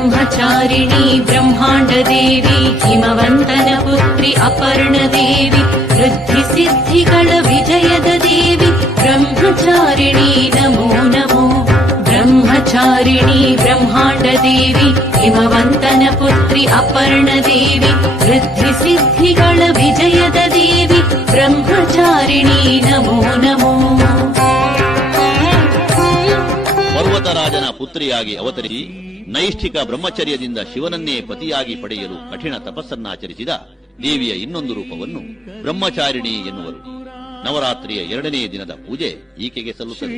ಬ್ರಹ್ಮಚಾರಿಣಿ ಬ್ರಹ್ಮಾಂಡ ದೇವಿ ಹಿಮವಂತನ ಪುತ್ರಿ ಅಪರ್ಣ ದೇವಿ ವೃದ್ಧಿ ಸಿದ್ಧಿಗಳ ವಿಜಯದ ದೇವಿ ಬ್ರಹ್ಮಚಾರಿಣಿ ನಮೋ ನಮೋ. ಬ್ರಹ್ಮಚಾರಿಣಿ ಬ್ರಹ್ಮಾಂಡ ದೇವಿ ಹಿಮವಂತನ ಪುತ್ರಿ ಅಪರ್ಣ ದೇವಿ ವೃದ್ಧಿ ಸಿದ್ಧಿಗಳ ವಿಜಯದ ದೇವಿ ಬ್ರಹ್ಮಚಾರಿಣಿ ನಮೋ ನಮೋ. ಪರ್ವತರಾಜನ ಪುತ್ರಿಯಾಗಿ ಅವತರಿಸಿ ನೈಷ್ಠಿಕ ಬ್ರಹ್ಮಚರ್ಯದಿಂದ ಶಿವನನ್ನೇ ಪತಿಯಾಗಿ ಪಡೆಯಲು ಕಠಿಣ ತಪಸ್ಸನ್ನಾಚರಿಸಿದ ದೇವಿಯ ಇನ್ನೊಂದು ರೂಪವನ್ನು ಬ್ರಹ್ಮಚಾರಿಣಿ ಎನ್ನುವರು. ನವರಾತ್ರಿಯ 2ನೇ ದಿನದ ಪೂಜೆ ಈಕೆಗೆ ಸಲ್ಲುತ್ತದೆ.